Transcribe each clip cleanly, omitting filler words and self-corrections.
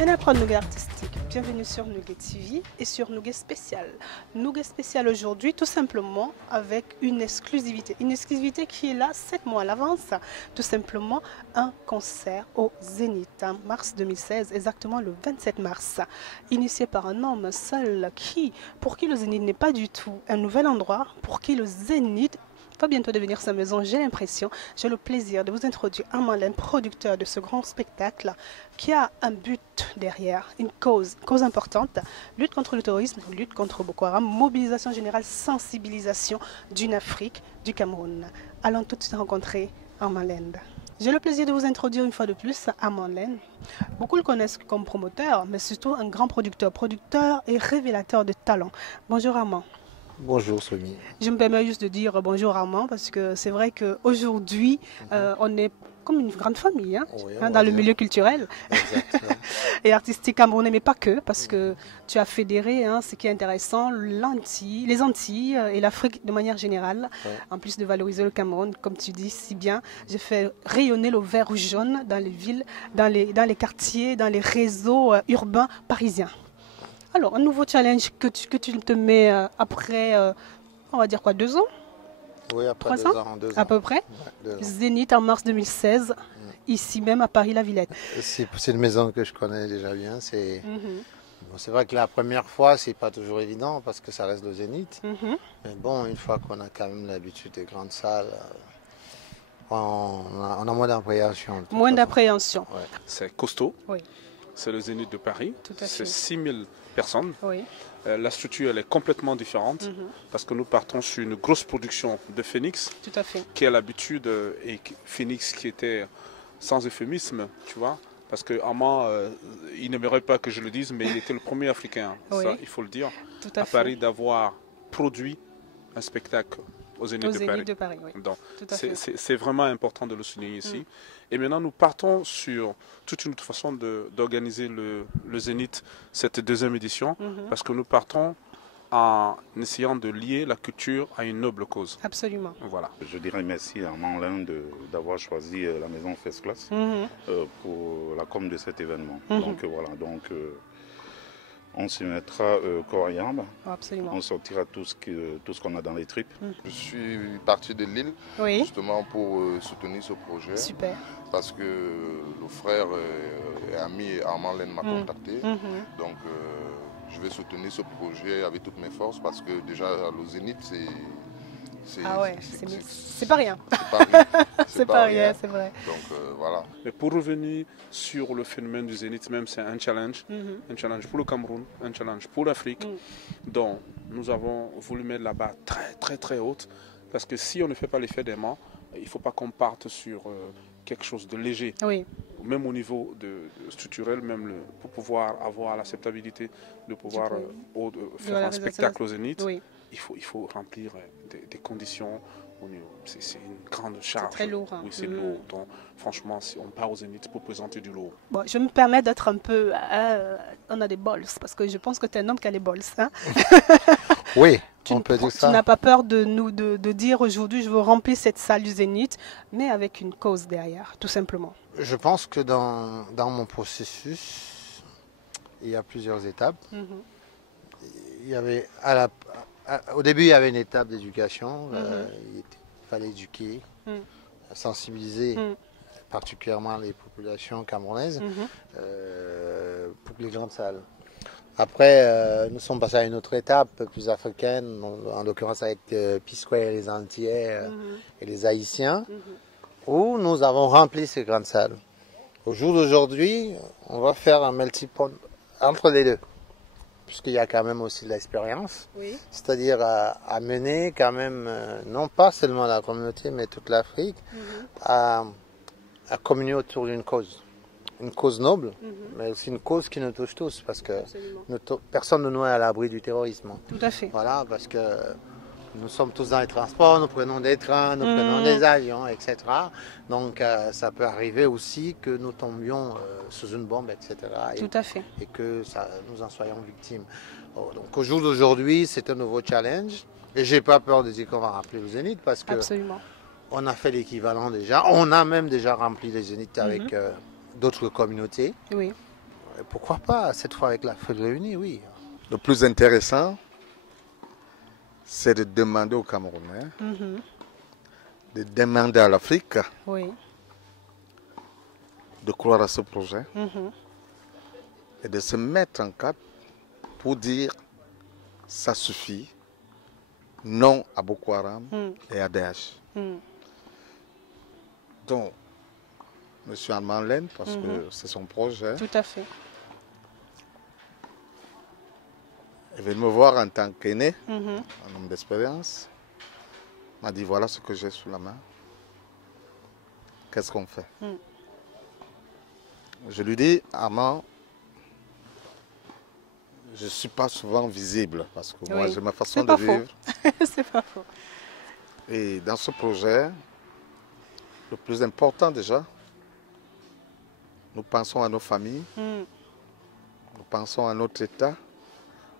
Un apprendre Nougat artistique. Bienvenue sur Nougat TV et sur Nougat spécial. Nougat spécial aujourd'hui, tout simplement avec une exclusivité. Une exclusivité qui est là 7 mois à l'avance. Tout simplement un concert au Zénith en mars 2016, exactement le 27 mars. Initié par un homme seul pour qui le Zénith n'est pas du tout un nouvel endroit, pour qui le Zénith va bientôt devenir sa maison, j'ai l'impression. J'ai le plaisir de vous introduire Amalène, producteur de ce grand spectacle qui a un but derrière, une cause importante, lutte contre le terrorisme, lutte contre Boko Haram, mobilisation générale, sensibilisation d'une Afrique, du Cameroun. Allons tout de suite rencontrer Amalène. J'ai le plaisir de vous introduire une fois de plus Amalène. Beaucoup le connaissent comme promoteur, mais surtout un grand producteur et révélateur de talent. Bonjour Armand. Bonjour Somi. Je me permets juste de dire bonjour Armand parce que c'est vrai qu'aujourd'hui, on est comme une grande famille dans le milieu culturel et artistique camerounais, mais pas que, parce que tu as fédéré ce qui est intéressant, les Antilles et l'Afrique de manière générale, en plus de valoriser le Cameroun, comme tu dis si bien. J'ai fait rayonner le vert ou jaune dans les villes, dans les quartiers, dans les réseaux urbains parisiens. Alors, un nouveau challenge que tu te mets après, on va dire quoi, 2 ans? Oui, après 3 ans, 2 ans. À peu près. Ouais, Zénith en mars 2016, ici même à Paris-la-Villette. C'est une maison que je connais déjà bien. C'est vrai que la première fois, c'est pas toujours évident parce que ça reste le Zénith. Mais bon, une fois qu'on a quand même l'habitude des grandes salles, on a moins d'appréhension. Moins d'appréhension. Ouais. C'est costaud. Oui. C'est le Zénith de Paris. C'est 6000 personnes. Oui. La structure elle est complètement différente parce que nous partons sur une grosse production de Phoenix. Tout à fait. Qui a l'habitude, et Phoenix qui était sans euphémisme, tu vois. Parce que Armand, il n'aimerait pas que je le dise, mais il était le premier Africain, ça il faut le dire, à Paris d'avoir produit un spectacle au Zénith de Paris. Oui. Donc, c'est vraiment important de le souligner ici. Et maintenant, nous partons sur toute une autre façon d'organiser le Zénith, cette 2e édition, parce que nous partons en essayant de lier la culture à une noble cause. Absolument. Voilà. Je dirais merci à Amalène d'avoir choisi la maison First Class pour la com de cet événement. Donc voilà, on s'y mettra corps et âme. Absolument. On sortira tout ce qu'on a dans les tripes. Je suis parti de Lille justement pour soutenir ce projet. Super. Parce que le frère et ami Amalène m'a contacté. Donc je vais soutenir ce projet avec toutes mes forces parce que déjà le Zénith c'est pas rien. C'est pas rien, c'est vrai. Donc voilà. Mais pour revenir sur le phénomène du Zénith même, c'est un challenge pour le Cameroun, un challenge pour l'Afrique. Donc nous avons voulu mettre la barre très haute parce que si on ne fait pas l'effet d'aimant, il ne faut pas qu'on parte sur quelque chose de léger. Oui. Même au niveau structurel, même pour pouvoir avoir l'acceptabilité de pouvoir faire un spectacle au Zénith, il faut remplir des conditions. C'est une grande charge. C'est très lourd. Oui, c'est lourd. Donc, franchement, si on part au Zénith pour présenter du lourd. Bon, je me permets d'être un peu... on a des bols, parce que je pense que tu es un homme qui a les bols. Oui, on peut dire ça. Tu n'as pas peur de dire aujourd'hui, je veux remplir cette salle du Zénith, mais avec une cause derrière, tout simplement. Je pense que dans mon processus, il y a plusieurs étapes. Il y avait au début, il y avait une étape d'éducation. Il fallait éduquer, sensibiliser particulièrement les populations camerounaises pour les grandes salles. Après, nous sommes passés à une autre étape plus africaine, en l'occurrence avec P-Square et les Antillais et les Haïtiens, où nous avons rempli ces grandes salles. Au jour d'aujourd'hui, on va faire un melting pot entre les deux, puisqu'il y a quand même aussi de l'expérience, c'est-à-dire à mener quand même, non pas seulement la communauté, mais toute l'Afrique, à communier autour d'une cause. Une cause noble, mais aussi une cause qui nous touche tous, parce que personne ne nous est à l'abri du terrorisme. Tout à fait. Voilà, parce que nous sommes tous dans les transports, nous prenons des trains, nous prenons des avions, etc. Donc ça peut arriver aussi que nous tombions sous une bombe, etc. Tout à fait. Et que nous en soyons victimes. Donc au jour d'aujourd'hui, c'est un nouveau challenge. Et j'ai pas peur de dire qu'on va remplir le Zénith, parce que on a fait l'équivalent déjà. On a même déjà rempli les Zéniths avec d'autres communautés. Oui. pourquoi pas, cette fois avec l'Afrique réunie, oui. Le plus intéressant, c'est de demander aux Camerounais, de demander à l'Afrique Oui. de croire à ce projet et de se mettre en cap pour dire ça suffit, non à Boko Haram et à Daesh. Donc, M. Armand Lenne, parce que c'est son projet, Tout à fait. il vient me voir en tant qu'aîné, un homme d'expérience, m'a dit voilà ce que j'ai sous la main. Qu'est-ce qu'on fait? Je lui dis, Armand, je ne suis pas souvent visible parce que moi j'ai ma façon de vivre. C'est pas faux. Et dans ce projet, le plus important déjà, nous pensons à nos familles, nous pensons à notre État,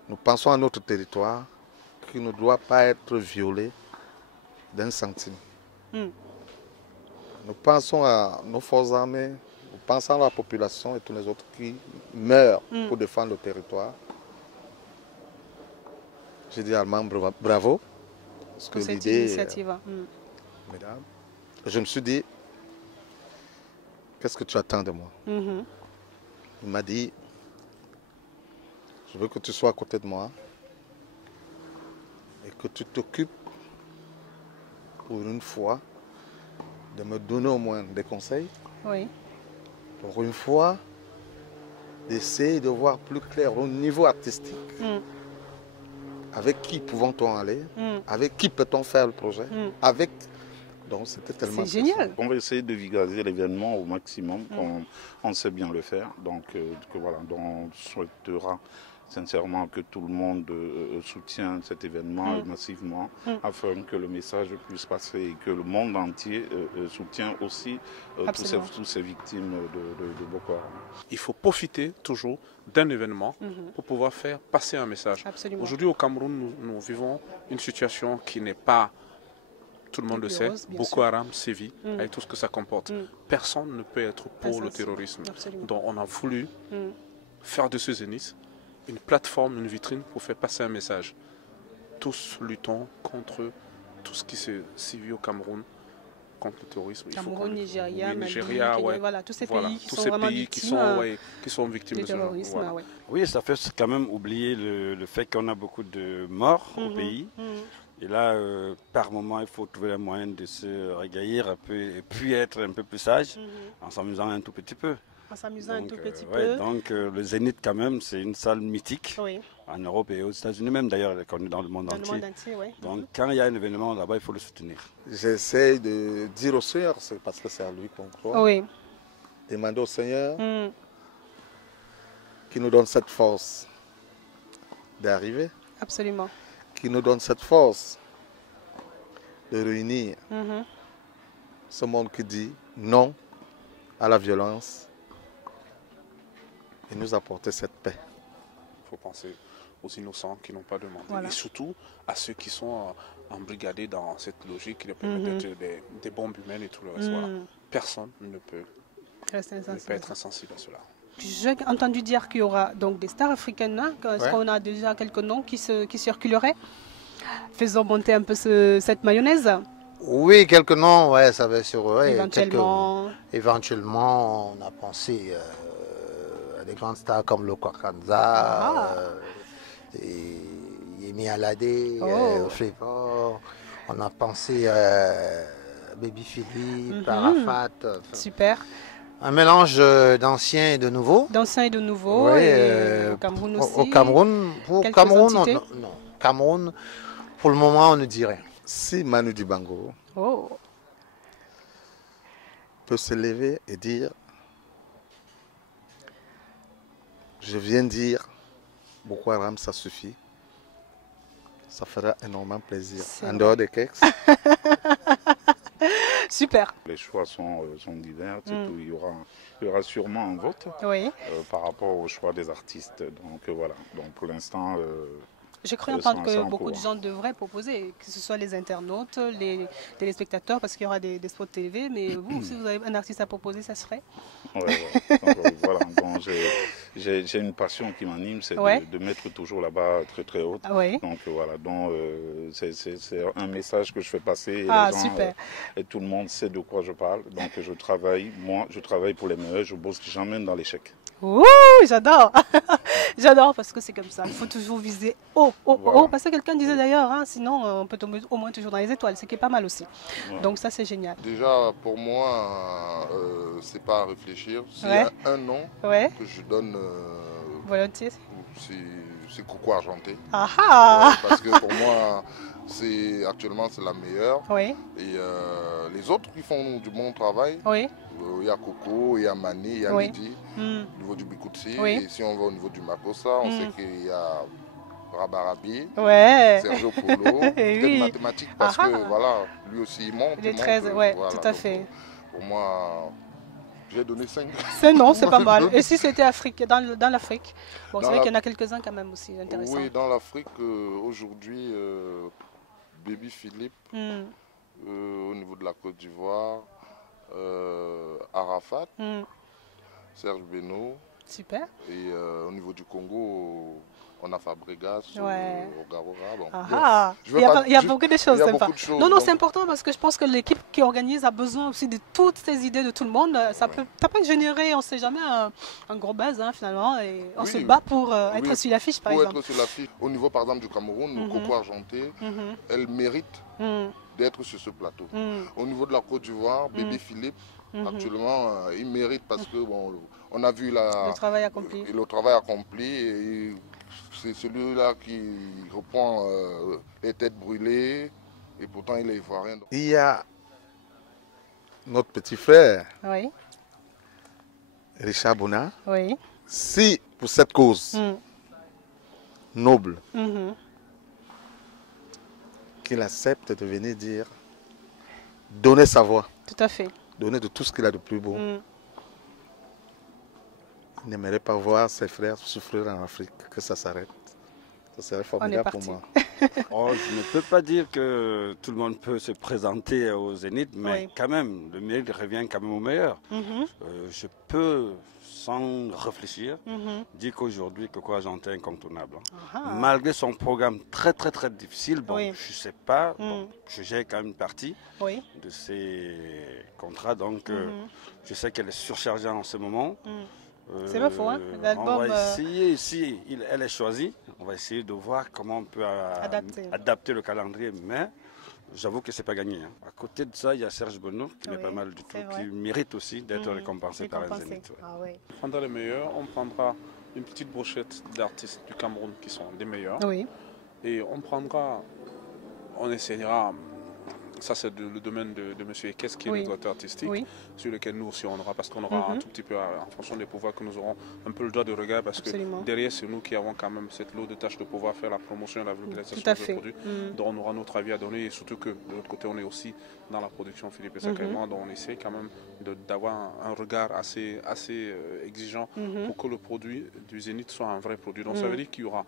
nous pensons à notre territoire qui ne doit pas être violé d'un centime. Nous pensons à nos forces armées, nous pensons à la population et tous les autres qui meurent pour défendre le territoire. J'ai dit à Armand, bravo. Parce que Pour cette l'idée, initiative. mesdames, je me suis dit, qu'est-ce que tu attends de moi? Il m'a dit, je veux que tu sois à côté de moi et que tu t'occupes pour une fois de me donner au moins des conseils. Oui. Pour une fois, d'essayer de voir plus clair au niveau artistique. Avec qui pouvons-on aller? Avec qui peut-on faire le projet? Avec... Donc c'était tellement... C'est génial. On va essayer de vulgariser l'événement au maximum, comme on sait bien le faire. Donc, voilà, donc on souhaitera sincèrement que tout le monde soutienne cet événement massivement, afin que le message puisse passer et que le monde entier soutienne aussi tous ces victimes de Boko Haram. Il faut profiter toujours d'un événement pour pouvoir faire passer un message. Aujourd'hui au Cameroun, nous vivons une situation qui n'est pas, tout le monde le sait, Boko Haram sévit avec tout ce que ça comporte. Personne ne peut être pour le terrorisme. Donc on a voulu faire de ce Zénith une plateforme, une vitrine pour faire passer un message. Tous luttons contre tout ce qui se sévit au Cameroun, contre le terrorisme. Cameroun, Nigeria, Nigeria, Mali, voilà, tous ces pays qui sont vraiment victimes du de terrorisme. voilà. Oui, ça fait quand même oublier le fait qu'on a beaucoup de morts au pays. Et là, par moment, il faut trouver un moyen de se régayer un peu et puis être un peu plus sage en s'amusant un tout petit peu. En s'amusant un tout petit ouais, peu. Donc le Zénith, quand même, c'est une salle mythique. En Europe et aux États-Unis même, d'ailleurs, elle est connue dans le monde entier. Donc quand il y a un événement là-bas, il faut le soutenir. J'essaie de dire au Seigneur, c'est parce que c'est à lui qu'on croit. Demander au Seigneur qui nous donne cette force d'arriver. Absolument. Qui nous donne cette force de réunir ce monde qui dit non à la violence et nous apporter cette paix. Il faut penser aux innocents qui n'ont pas demandé et surtout à ceux qui sont embrigadés dans cette logique qui leur permet d'être des bombes humaines et tout le reste. Voilà. Personne ne peut être insensible à cela. J'ai entendu dire qu'il y aura donc des stars africaines. Est-ce qu'on a déjà quelques noms qui circuleraient? Faisons monter un peu cette mayonnaise. Oui, quelques noms, ça va sur... Éventuellement, on a pensé à des grandes stars comme Loko Kanza, Yemi Alade, Flavor. On a pensé à Baby Philippe, Arafat. Super. Un mélange d'anciens et de nouveaux. D'anciens et de nouveaux, et au Cameroun aussi. Au Cameroun, Cameroun, pour le moment, on ne dit rien. Si Manu Dibango peut se lever et dire, je viens dire, Boko Haram, ça suffit, ça fera énormément plaisir. En dehors des keks. Super. Les choix sont divers. Il y aura sûrement un vote par rapport au choix des artistes. Donc voilà. Donc pour l'instant... J'ai cru entendre que beaucoup de gens devraient proposer, que ce soit les internautes, les téléspectateurs, parce qu'il y aura des spots TV, mais vous, si vous avez un artiste à proposer, ça se ferait. Voilà. Donc, j'ai une passion qui m'anime, c'est de mettre toujours la barre très très haute. Donc voilà, c'est un message que je fais passer. Et les gens, super. Et tout le monde sait de quoi je parle. Donc je travaille pour les meilleurs, je bosse jamais dans l'échec. Ouh, j'adore. J'adore parce que c'est comme ça. Il faut toujours viser haut, haut. Parce que quelqu'un disait d'ailleurs, hein, sinon on peut tomber au moins toujours dans les étoiles, ce qui est pas mal aussi. Donc ça c'est génial. Déjà pour moi, c'est pas à réfléchir. S'il y a un nom que je donne volontiers, c'est Coco Argenté. Parce que pour moi, actuellement c'est la meilleure. Et les autres qui font du bon travail. Il y a Coco, il y a Mani, il y a Lydie, au niveau du Bikoutsi. Et si on va au niveau du Makossa, on sait qu'il y a Rabarabi, Sergio Polo, peut-être mathématiques, parce que voilà, lui aussi il monte. Il est très, voilà, tout à fait. Pour moi, j'ai donné 5. Non, c'est pas mal. Et si c'était dans l'Afrique, bon, c'est vrai qu'il y en a quelques-uns quand même aussi intéressants. Oui, dans l'Afrique, aujourd'hui, Baby Philippe, au niveau de la Côte d'Ivoire, Arafat, Serge Beno. Super. Et au niveau du Congo, on a Fabregas, Ogarora. Il y a beaucoup de choses sympas. Non, c'est important parce que je pense que l'équipe qui organise a besoin aussi de toutes ces idées de tout le monde. Ça peut générer, on ne sait jamais, un gros buzz finalement. Et on se bat pour être sur l'affiche par exemple. Pour être sur l'affiche. Au niveau par exemple du Cameroun, Coco Argenté, elle mérite d'être sur ce plateau. Au niveau de la Côte d'Ivoire, Bébé Philippe, actuellement, il mérite parce que on a vu le travail accompli. Et c'est celui-là qui reprend les têtes brûlées et pourtant il est ivoirien. Il y a notre petit frère, Richard Bona. Si pour cette cause noble, qu'il accepte de venir dire, donner sa voix. Tout à fait. Donner de tout ce qu'il a de plus beau. Il n'aimerait pas voir ses frères souffrir en Afrique, que ça s'arrête. Ça serait formidable pour moi. Je ne peux pas dire que tout le monde peut se présenter au Zénith, mais quand même, le mérite revient quand même au meilleur. Je peux, sans réfléchir, dire qu'aujourd'hui, Coco Argenté est incontournable. Malgré son programme très très très difficile, je ne sais pas, je gère quand même une partie de ses contrats, donc je sais qu'elle est surchargée en ce moment. C'est pas faux, hein? L'album. On va essayer, si elle est choisie, on va essayer de voir comment on peut adapter le calendrier, mais j'avoue que c'est pas gagné. À côté de ça, il y a Serge Beno, qui est pas mal du tout, qui mérite aussi d'être récompensé par un Zénith. On prendra les meilleurs, on prendra une petite brochette d'artistes du Cameroun qui sont des meilleurs. Et on essaiera. Ça, c'est le domaine de M. Ekes, qui est le directeur artistique, sur lequel nous aussi on aura, parce qu'on aura un tout petit peu, en fonction des pouvoirs que nous aurons, un peu le droit de regard, parce que derrière, c'est nous qui avons quand même cette lot de tâches de pouvoir faire la promotion et la vulgarisation des produits, dont on aura notre avis à donner, et surtout que de l'autre côté, on est aussi dans la production, Philippe et Sakaïma, dont on essaie quand même d'avoir un regard assez exigeant pour que le produit du Zénith soit un vrai produit. Donc ça veut dire qu'il y aura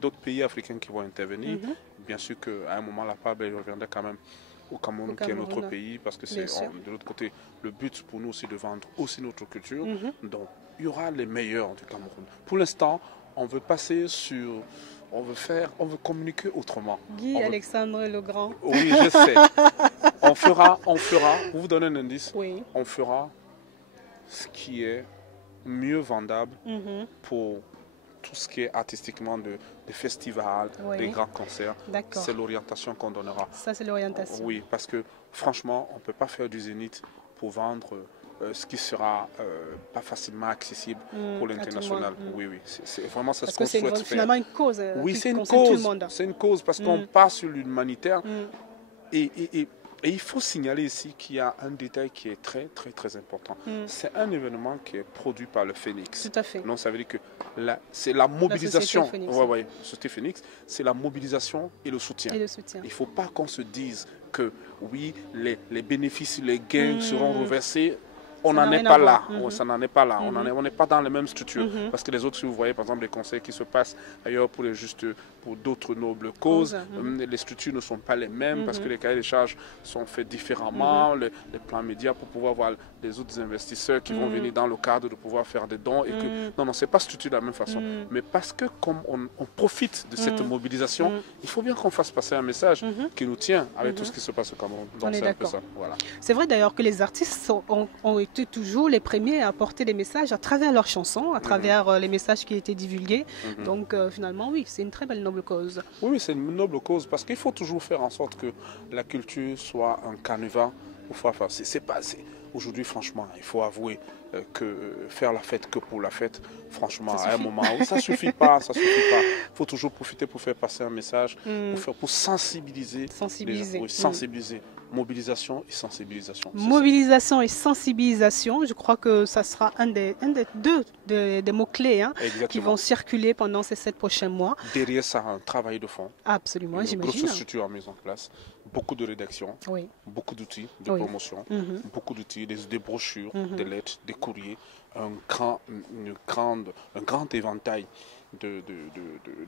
d'autres pays africains qui vont intervenir. Bien sûr qu'à un moment, la part, elle reviendra quand même au Cameroun, qui est notre pays, parce que c'est de l'autre côté, le but pour nous, c'est de vendre aussi notre culture. Donc, il y aura les meilleurs du Cameroun. Pour l'instant, on veut passer sur... On veut communiquer autrement. Alexandre Legrand. Oui, je sais. On fera, pour vous donner un indice, on fera ce qui est mieux vendable pour tout ce qui est artistiquement des festivals, des grands concerts. C'est l'orientation qu'on donnera. Ça, c'est l'orientation. Oui, parce que franchement, on ne peut pas faire du Zénith pour vendre ce qui sera pas facilement accessible pour l'international. Oui, c'est vraiment ce qu'on souhaite faire. Parce que c'est finalement une cause. Oui, c'est une cause. C'est une cause parce qu'on part sur l'humanitaire. Et il faut signaler ici qu'il y a un détail qui est très, très, très important. C'est un événement qui est produit par le Phoenix. Tout à fait. Donc, ça veut dire que c'est la mobilisation. Société Phoenix, c'est la mobilisation et le soutien. Il ne faut pas qu'on se dise que, oui, les bénéfices, les gains seront reversés. on Ça n'en n'a est rien pas à là. voir. Ça n'en est pas là. On n'est pas dans les mêmes structures. Parce que les autres, si vous voyez par exemple les conseils qui se passent ailleurs pour d'autres nobles causes, les structures ne sont pas les mêmes parce que les cahiers des charges sont faits différemment, les plans médias pour pouvoir voir les autres investisseurs qui vont venir dans le cadre de pouvoir faire des dons. Et que, non, c'est pas structuré de la même façon. Mais parce que comme on profite de cette mobilisation, il faut bien qu'on fasse passer un message qui nous tient avec tout ce qui se passe au Cameroun. Donc c'est un peu ça. Voilà. C'est vrai d'ailleurs que les artistes ont été toujours les premiers à apporter des messages à travers leurs chansons, à travers les messages qui étaient divulgués. Donc finalement, oui, c'est une très belle noble cause. Oui, c'est une noble cause parce qu'il faut toujours faire en sorte que la culture soit un canevas pour faire face. C'est pas assez. Aujourd'hui, franchement, il faut avouer que faire la fête que pour la fête, franchement, à un moment où ça suffit pas, ça suffit pas. Il faut toujours profiter pour faire passer un message, pour sensibiliser. Sensibiliser. Les gens, oui, sensibiliser. Mobilisation et sensibilisation. Mobilisation et sensibilisation, je crois que ça sera un des deux des mots-clés qui vont circuler pendant ces 7 prochains mois. Derrière ça, un travail de fond. Absolument, j'imagine. Une grosse structure à mise en place, beaucoup de rédaction, beaucoup d'outils de promotion, beaucoup d'outils, des brochures, des lettres, des courriers, un grand éventail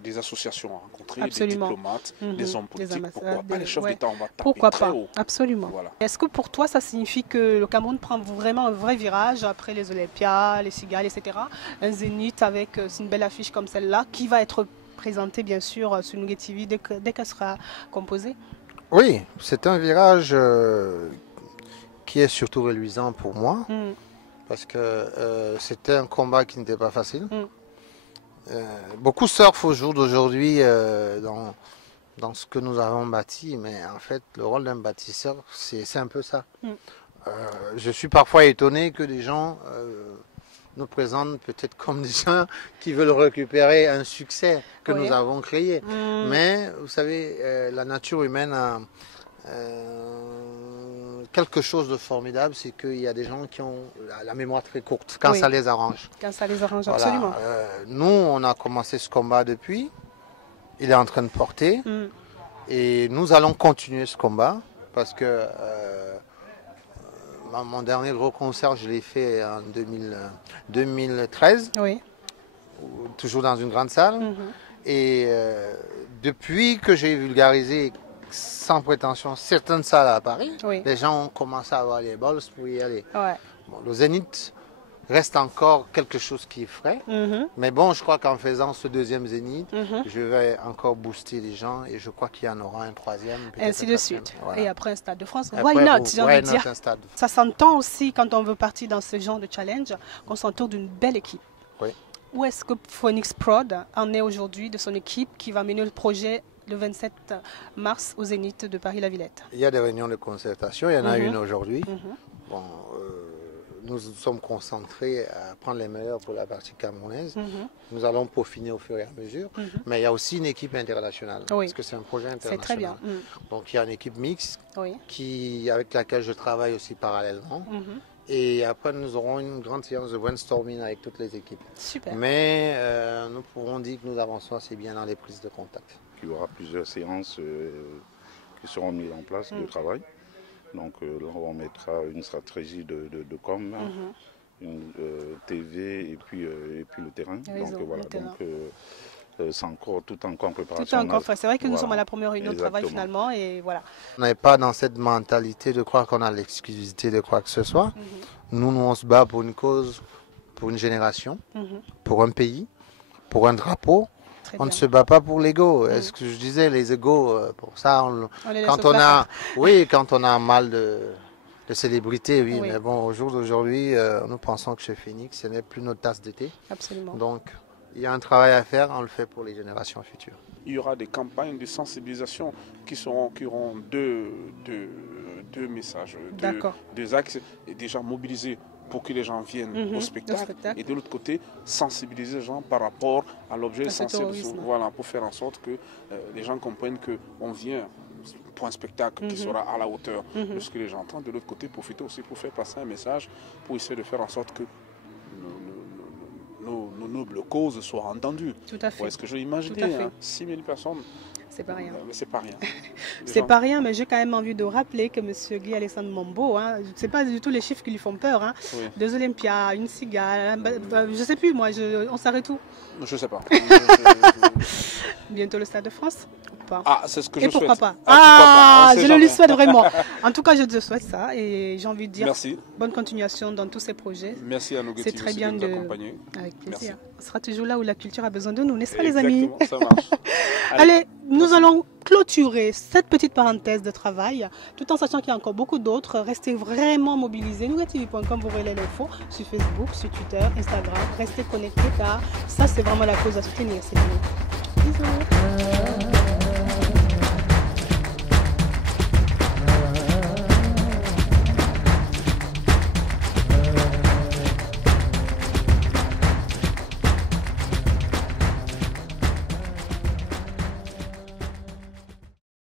des associations à rencontrer, des diplomates, des hommes politiques, pourquoi pas les chefs d'État, on va taper très haut. Absolument. Voilà. Est-ce que pour toi, ça signifie que le Cameroun prend vraiment un vrai virage après les Olympiades, les Cigales, etc. Un zénith avec une belle affiche comme celle-là, qui va être présentée bien sûr sur Nougat TV dès qu'elle sera composée? Oui, c'est un virage qui est surtout reluisant pour moi, parce que c'était un combat qui n'était pas facile. Beaucoup surfent au jour d'aujourd'hui dans ce que nous avons bâti, mais en fait, le rôle d'un bâtisseur, c'est un peu ça. Je suis parfois étonné que des gens nous présentent peut-être comme des gens qui veulent récupérer un succès que nous avons créé. Mais vous savez, la nature humaine a quelque chose de formidable, c'est qu'il y a des gens qui ont la mémoire très courte, quand ça les arrange. Quand ça les arrange, voilà. absolument. Nous, on a commencé ce combat depuis, il est en train de porter, et nous allons continuer ce combat, parce que mon dernier gros concert, je l'ai fait en 2013, toujours dans une grande salle, et depuis que j'ai vulgarisé sans prétention certaines salles à Paris, les gens ont commencé à avoir les balles pour y aller. Bon, le Zénith reste encore quelque chose qui est frais, mais bon, je crois qu'en faisant ce deuxième Zénith, je vais encore booster les gens et je crois qu'il y en aura un troisième. Ainsi de suite. Voilà. Et après un Stade de France, après, why not, j'ai envie de dire. Stade. Ça s'entend aussi quand on veut partir dans ce genre de challenge, qu'on s'entoure d'une belle équipe. Où est-ce que Phoenix Prod en est aujourd'hui de son équipe qui va mener le projet le 27 mars au Zénith de Paris-la-Villette? Il y a des réunions de concertation, il y en a une aujourd'hui. Bon, nous sommes concentrés à prendre les meilleurs pour la partie camerounaise. Nous allons peaufiner au fur et à mesure. Mais il y a aussi une équipe internationale, parce que c'est un projet international. C'est très bien. Donc il y a une équipe mixte avec laquelle je travaille aussi parallèlement. Et après, nous aurons une grande séance de brainstorming avec toutes les équipes. Super. Mais nous pourrons dire que nous avançons assez bien dans les prises de contact. Il y aura plusieurs séances qui seront mises en place de travail. Donc là, on mettra une stratégie de com, une TV et puis le terrain. Donc voilà. C'est encore tout en préparation. Tout encore. C'est vrai que nous sommes à la première réunion de travail finalement et voilà. On n'est pas dans cette mentalité de croire qu'on a l'exclusivité de quoi que ce soit. Nous, on se bat pour une cause, pour une génération, pour un pays, pour un drapeau. On ne se bat pas pour l'ego. Est-ce que je disais les égos pour ça quand on a mal de célébrité, oui. Mais bon, au jour d'aujourd'hui, nous pensons que chez Phoenix, ce n'est plus notre tasse d'été. Absolument. Donc, il y a un travail à faire, on le fait pour les générations futures. Il y aura des campagnes de sensibilisation qui auront deux messages, deux axes, et déjà mobilisés pour que les gens viennent au spectacle. Et de l'autre côté, sensibiliser les gens par rapport à l'objet essentiel. Voilà, pour faire en sorte que les gens comprennent qu'on vient pour un spectacle qui sera à la hauteur de ce que les gens entendent. De l'autre côté, profiter aussi pour faire passer un message, pour essayer de faire en sorte que nos nobles causes soient entendues. Tout à fait. Est-ce que je vais imaginer 6 000 personnes C'est pas rien. Mais c'est pas rien. C'est pas rien, mais j'ai quand même envie de rappeler que M. Guy Alexandre Mambo, hein, ce n'est pas du tout les chiffres qui lui font peur. Hein. Oui. 2 Olympiades, une cigale, je sais plus, moi, on s'arrête où? Je sais pas. Bientôt le Stade de France ou pas? Ah, c'est ce que je souhaite. Et pourquoi pas? Ah, je le lui souhaite vraiment. En tout cas, je te souhaite ça et j'ai envie de dire merci. Bonne continuation dans tous ces projets. Merci à nos C'est très bien de nous accompagner. Avec plaisir. Merci. On sera toujours là où la culture a besoin de nous, n'est-ce pas les amis? Ça marche. Allez, nous allons clôturer cette petite parenthèse de travail, tout en sachant qu'il y a encore beaucoup d'autres. Restez vraiment mobilisés. NougatTV.com, vous relaie l'info sur Facebook, sur Twitter, Instagram. Restez connectés car ça, c'est vraiment la cause à soutenir. C'est bien. Bisous.